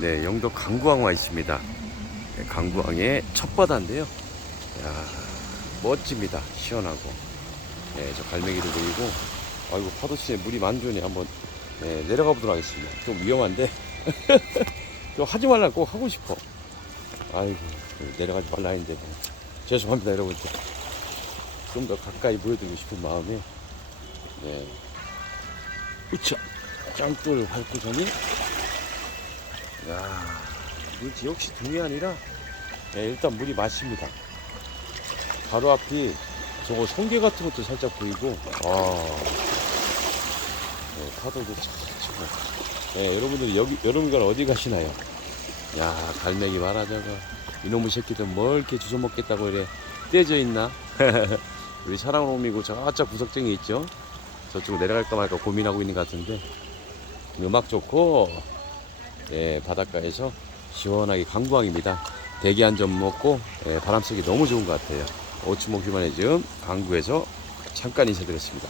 네, 영도 강구항 와 있습니다. 네, 강구항의 첫 바다인데요. 야, 멋집니다. 시원하고. 네, 저 갈매기도 보이고. 아이고, 파도치에 물이 좋네. 한번 네, 내려가 보도록 하겠습니다. 좀 위험한데. 좀 하지 말라 꼭 하고 싶어. 아이고, 내려가지 말라 했는데. 뭐. 죄송합니다, 여러분들. 좀더 가까이 보여드리고 싶은 마음에. 네. 으쌰! 짱돌 활구선이 야, 물지 역시 동해안이라 네, 일단 물이 맑습니다. 바로 앞이 저거 성게 같은 것도 살짝 보이고, 아, 네, 파도도 참 치고. 네, 여러분들 여기 여러분들 어디 가시나요? 야, 갈매기 저거 이놈의 새끼들 뭘 이렇게 주워 먹겠다고 이래 떼져 있나? 우리 사랑놈이고 저쪽 구석쟁이 있죠? 저쪽으로 내려갈까 말까 고민하고 있는 것 같은데 음악 좋고 예, 바닷가에서 시원하게 강구항입니다. 대기 한 점 먹고 예, 바람 쐬기 너무 좋은 것 같아요. 오츠모 휴먼의 즘 강구에서 잠깐 인사드렸습니다.